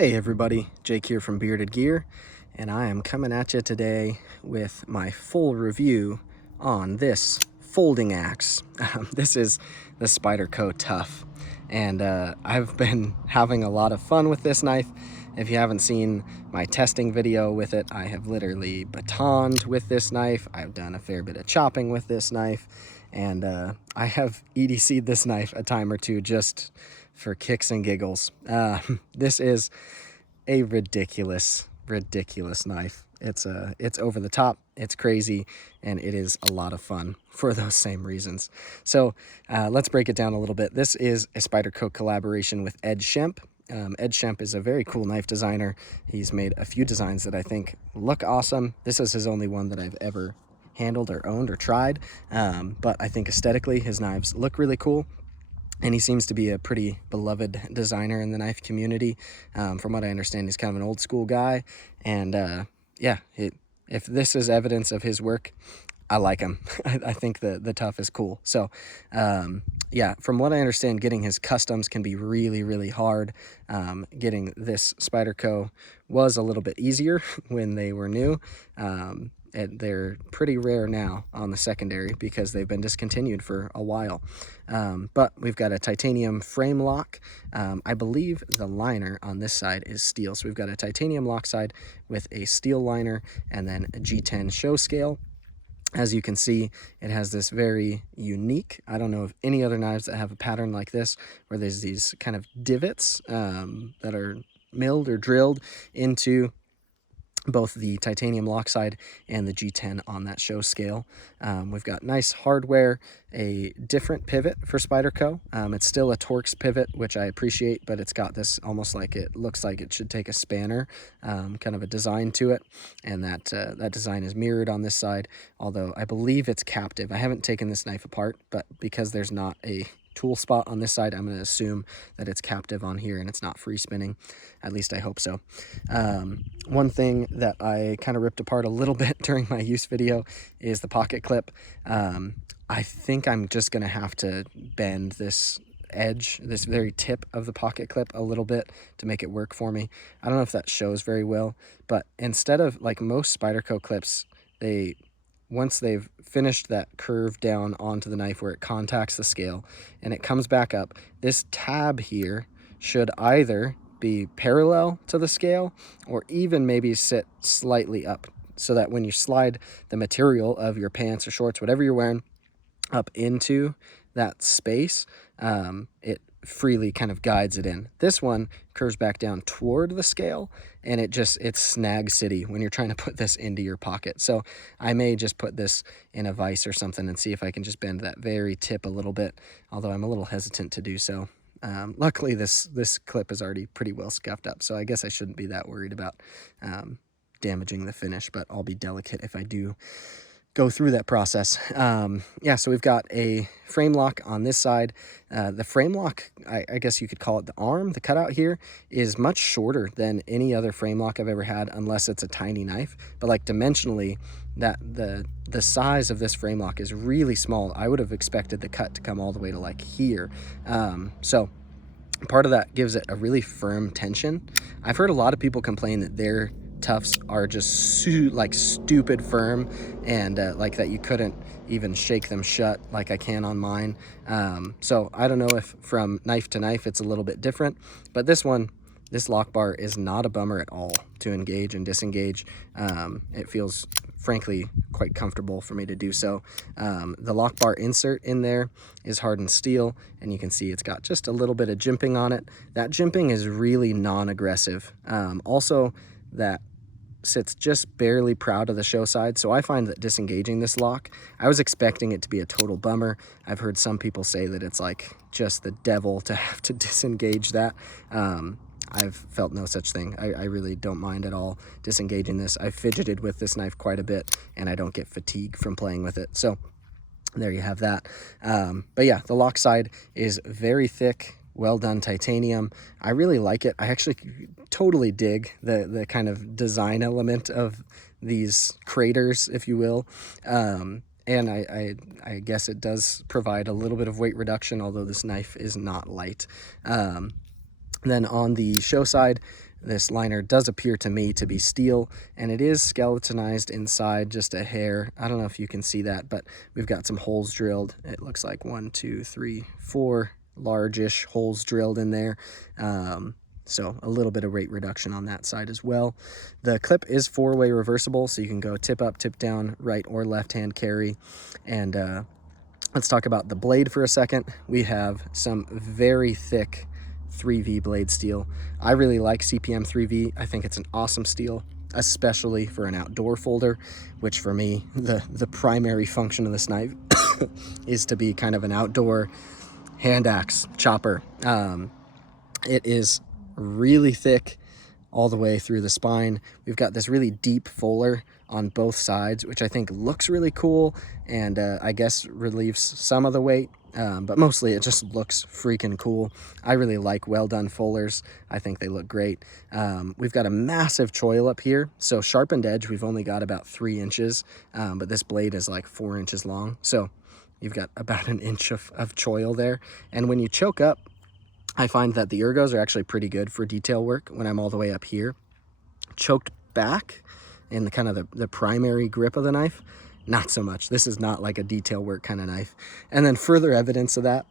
Hey everybody, Jake here from Bearded Gear, and I am coming at you today with my full review on this folding axe. This is the Spyderco Tuff, and I've been having a lot of fun with this knife. If you haven't seen my testing video with it, I have literally batoned with this knife. I've done a fair bit of chopping with this knife, and I have EDC'd this knife a time or two just for kicks and giggles. This is a ridiculous knife. It's over the top, it's crazy, and it is a lot of fun for those same reasons. So let's break it down a little bit. This is a Spyderco collaboration with Ed Shemp. Ed Shemp is a very cool knife designer. He's made a few designs that I think look awesome. This is his only one that I've ever handled or owned or tried, but I think aesthetically his knives look really cool. And he seems to be a pretty beloved designer in the knife community. From what I understand, he's kind of an old school guy. And yeah, if this is evidence of his work, I like him. I think the Tuff is cool. So yeah, from what I understand, getting his customs can be really hard. Getting this Spyderco was a little bit easier when they were new. And they're pretty rare now on the secondary because they've been discontinued for a while. But we've got a titanium frame lock. I believe the liner on this side is steel. So we've got a titanium lock side with a steel liner and then a G10 show scale. As you can see, it has this very unique, I don't know of any other knives that have a pattern like this, where there's these kind of divots that are milled or drilled into both the titanium lock side and the G10 on that show scale. We've got nice hardware, a different pivot for Spyderco. It's still a Torx pivot, which I appreciate, but it's got this almost like it looks like it should take a spanner, kind of a design to it. And that design is mirrored on this side, although I believe it's captive. I haven't taken this knife apart, but because there's not a tool spot on this side, I'm going to assume that it's captive on here and it's not free spinning. At least I hope so. One thing that I kind of ripped apart a little bit during my use video is the pocket clip. I think I'm just going to have to bend this edge, this very tip of the pocket clip a little bit to make it work for me. I don't know if that shows very well, but instead of like most Spyderco clips, once they've finished that curve down onto the knife where it contacts the scale and it comes back up, this tab here should either be parallel to the scale or even maybe sit slightly up, so that when you slide the material of your pants or shorts, whatever you're wearing, up into that space, it freely kind of guides it in. This one curves back down toward the scale, and it's snag city when you're trying to put this into your pocket. So I may just put this in a vise or something and see if I can just bend that very tip a little bit, although I'm a little hesitant to do so. Luckily this clip is already pretty well scuffed up, so I guess I shouldn't be that worried about damaging the finish, but I'll be delicate if I do go through that process. Yeah, so we've got a frame lock on this side. The frame lock, I guess you could call it the arm, the cutout here, is much shorter than any other frame lock I've ever had, unless it's a tiny knife. But like dimensionally, the size of this frame lock is really small. I would have expected the cut to come all the way to like here. So part of that gives it a really firm tension. I've heard a lot of people complain that their Tuffs are just like stupid firm, and like that you couldn't even shake them shut like I can on mine. So I don't know if from knife to knife it's a little bit different, but this lock bar is not a bummer at all to engage and disengage. It feels frankly quite comfortable for me to do so. The lock bar insert in there is hardened steel, and you can see it's got just a little bit of jimping on it. That jimping is really non-aggressive. Also, that sits just barely proud of the show side, so I find that disengaging this lock, I was expecting it to be a total bummer. I've heard some people say that it's like just the devil to have to disengage that. I've felt no such thing. I really don't mind at all disengaging this. I've fidgeted with this knife quite a bit, and I don't get fatigue from playing with it. So there you have that. But yeah, the lock side is very thick, well done titanium. I really like it. I actually totally dig the kind of design element of these craters, if you will. And I guess it does provide a little bit of weight reduction, although this knife is not light. Then on the show side, This liner does appear to me to be steel, and it is skeletonized inside just a hair. I don't know if you can see that, but we've got some holes drilled. It looks like 1, 2, 3, 4 largish holes drilled in there. So a little bit of weight reduction on that side as well. The clip is 4-way reversible, so you can go tip up, tip down, right or left hand carry. And let's talk about the blade for a second. We have some very thick 3V blade steel. I really like CPM 3V. I think it's an awesome steel, especially for an outdoor folder, which for me, the primary function of this knife is to be kind of an outdoor hand axe chopper. It is really thick all the way through the spine. We've got this really deep fuller on both sides, which I think looks really cool, and I guess relieves some of the weight, but mostly it just looks freaking cool. I really like well done fullers. I think they look great. We've got a massive choil up here, so sharpened edge we've only got about 3 inches, but this blade is like 4 inches long, so you've got about an inch of choil there. And when you choke up, I find that the ergos are actually pretty good for detail work when I'm all the way up here. Choked back in the kind of the primary grip of the knife, not so much. This is not like a detail work kind of knife. And then further evidence of that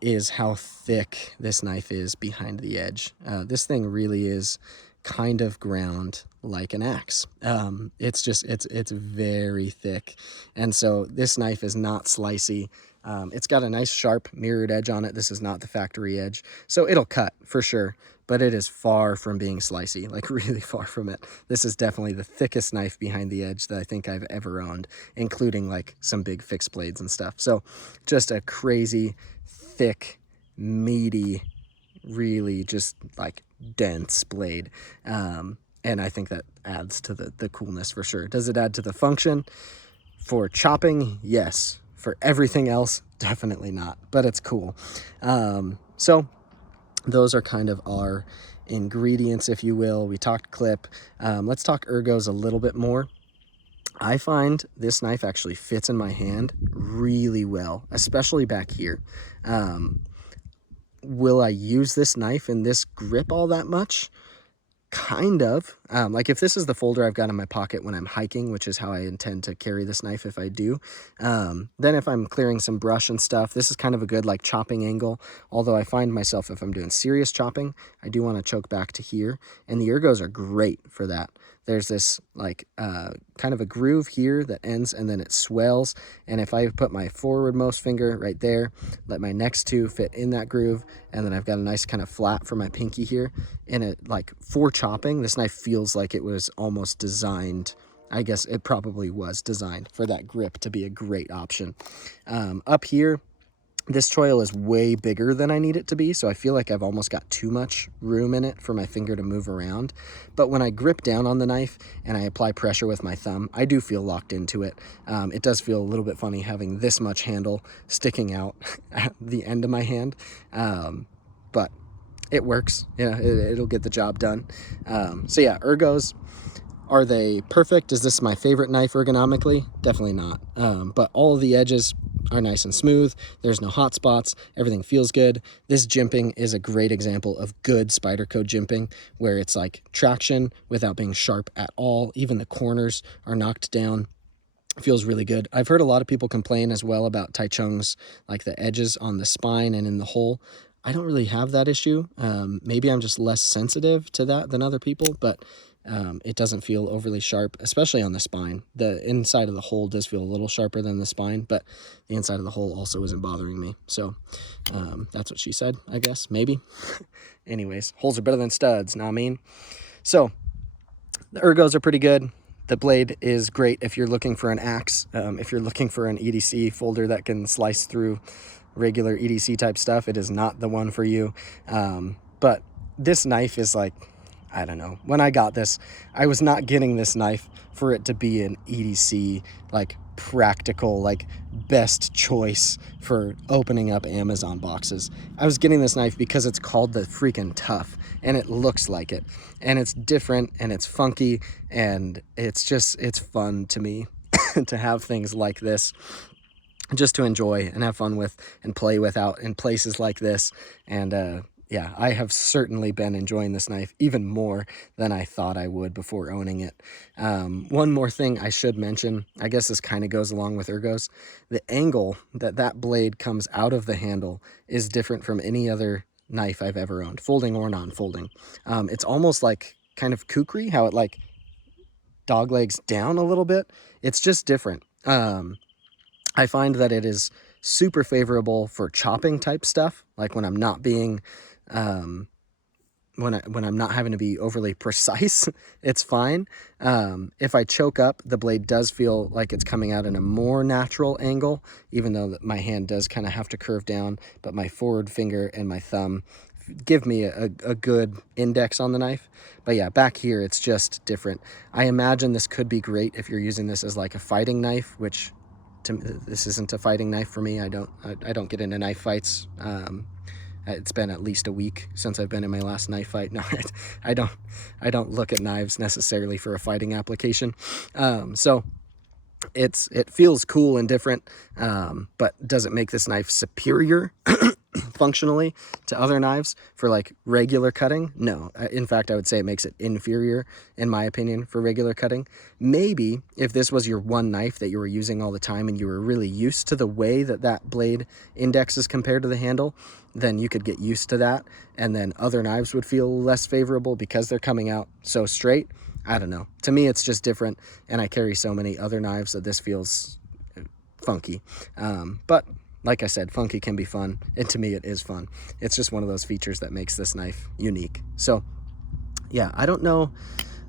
is how thick this knife is behind the edge. This thing really is kind of ground like an axe. It's very thick. And so this knife is not slicey. It's got a nice sharp mirrored edge on it. This is not the factory edge, so it'll cut for sure, but it is far from being slicey, like really far from it. This is definitely the thickest knife behind the edge that I think I've ever owned, including like some big fixed blades and stuff. So just a crazy thick, meaty, really just like dense blade. And I think that adds to the coolness for sure. Does it add to the function? For chopping, yes. For everything else, definitely not, but it's cool. So those are kind of our ingredients, if you will. We talked clip. Let's talk ergos a little bit more. I find this knife actually fits in my hand really well, especially back here. Will I use this knife in this grip all that much? Kind of. Like if this is the folder I've got in my pocket when I'm hiking, which is how I intend to carry this knife if I do, then if I'm clearing some brush and stuff, this is kind of a good like chopping angle. Although I find myself, if I'm doing serious chopping, I do want to choke back to here, and the ergos are great for that. There's this like kind of a groove here that ends and then it swells, and if I put my forwardmost finger right there, let my next two fit in that groove, and then I've got a nice kind of flat for my pinky here, and it like for chopping, this knife feels like it was almost designed. I guess it probably was designed for that grip to be a great option. Up here, this choil is way bigger than I need it to be, so I feel like I've almost got too much room in it for my finger to move around. But when I grip down on the knife and I apply pressure with my thumb, I do feel locked into it. It does feel a little bit funny having this much handle sticking out at the end of my hand, but it works. Yeah, it'll get the job done. So yeah, ergos. Are they perfect? Is this my favorite knife ergonomically? Definitely not. But all of the edges are nice and smooth. There's no hot spots. Everything feels good. This jimping is a great example of good Spyderco jimping, where it's like traction without being sharp at all. Even the corners are knocked down. It feels really good. I've heard a lot of people complain as well about Taichung's, like the edges on the spine and in the hole. I don't really have that issue. Maybe I'm just less sensitive to that than other people, but it doesn't feel overly sharp, especially on the spine. The inside of the hole does feel a little sharper than the spine, but the inside of the hole also isn't bothering me. So that's what she said, I guess, maybe. Anyways, holes are better than studs, know what I mean? So the ergos are pretty good. The blade is great if you're looking for an axe. If you're looking for an EDC folder that can slice through regular EDC type stuff, it is not the one for you. But this knife is like, I don't know. When I got this, I was not getting this knife for it to be an EDC, like practical, like best choice for opening up Amazon boxes. I was getting this knife because it's called the freaking Tuff, and it looks like it, and it's different, and it's funky, and it's fun to me to have things like this just to enjoy and have fun with and play with out in places like this. And yeah, I have certainly been enjoying this knife even more than I thought I would before owning it. One more thing I should mention, I guess this kind of goes along with Ergos. The angle that blade comes out of the handle is different from any other knife I've ever owned, folding or non-folding. It's almost like kind of kukri, how it like dog legs down a little bit. It's just different. I find that it is super favorable for chopping type stuff, like when I'm not being when I'm not having to be overly precise. It's fine. If I choke up, the blade does feel like it's coming out in a more natural angle, even though my hand does kind of have to curve down, but my forward finger and my thumb give me a good index on the knife. But yeah, back here it's just different. I imagine this could be great if you're using this as like a fighting knife, which this isn't a fighting knife for me. I don't get into knife fights. It's been at least a week since I've been in my last knife fight. No, I don't look at knives necessarily for a fighting application. So it feels cool and different, but does it make this knife superior functionally to other knives for like regular cutting? No. In fact, I would say it makes it inferior, in my opinion, for regular cutting. Maybe if this was your one knife that you were using all the time and you were really used to the way that blade indexes compared to the handle, then you could get used to that, and then other knives would feel less favorable because they're coming out so straight. I don't know. To me, it's just different, and I carry so many other knives that this feels funky. But like I said, funky can be fun, and to me it is fun. It's just one of those features that makes this knife unique. So yeah, I don't know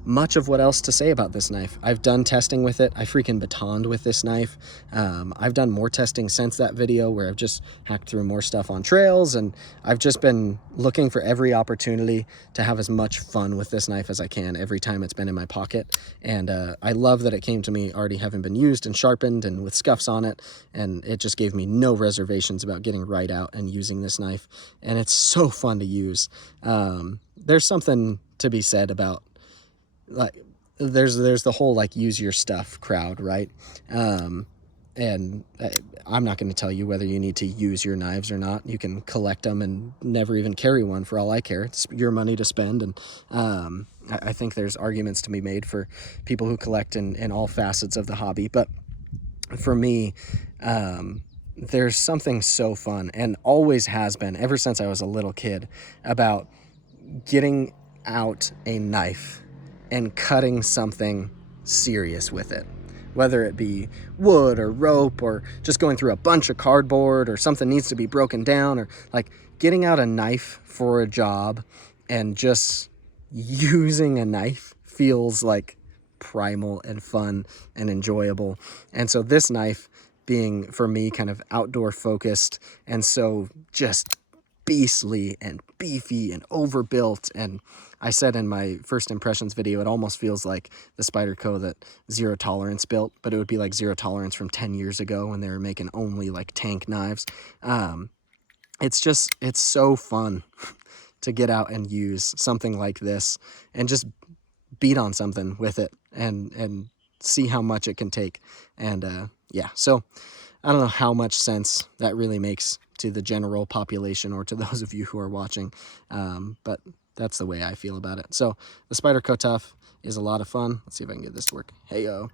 much of what else to say about this knife. I've done testing with it. I freaking batoned with this knife. I've done more testing since that video where I've just hacked through more stuff on trails, and I've just been looking for every opportunity to have as much fun with this knife as I can every time it's been in my pocket. And I love that it came to me already having been used and sharpened and with scuffs on it, and it just gave me no reservations about getting right out and using this knife. And it's so fun to use. There's something to be said about, like, there's the whole like use your stuff crowd, right? And I'm not going to tell you whether you need to use your knives or not. You can collect them and never even carry one for all I care. It's your money to spend. And I think there's arguments to be made for people who collect in all facets of the hobby. But for me, there's something so fun, and always has been ever since I was a little kid, about getting out a knife and cutting something serious with it, whether it be wood or rope or just going through a bunch of cardboard or something needs to be broken down, or like getting out a knife for a job and just using a knife feels like primal and fun and enjoyable. And so this knife being, for me, kind of outdoor focused and so just beastly and beefy and overbuilt, and I said in my first impressions video, it almost feels like the Spyderco that Zero Tolerance built, but it would be like Zero Tolerance from 10 years ago when they were making only like tank knives. It's so fun to get out and use something like this and just beat on something with it and see how much it can take. And yeah, so I don't know how much sense that really makes to the general population or to those of you who are watching, but that's the way I feel about it. So the Spyderco Tuff is a lot of fun. Let's see if I can get this to work. Hey-o.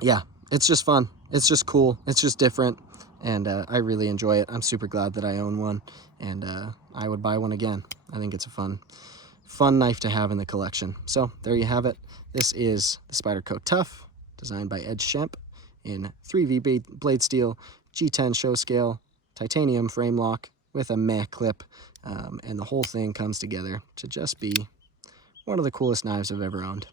Yeah, it's just fun. It's just cool. It's just different, and I really enjoy it. I'm super glad that I own one, and I would buy one again. I think it's a fun knife to have in the collection. So there you have it. This is the Spyderco Tuff, designed by Ed Schemp in 3V blade steel, G10 show scale, titanium frame lock with a meh clip, and the whole thing comes together to just be one of the coolest knives I've ever owned.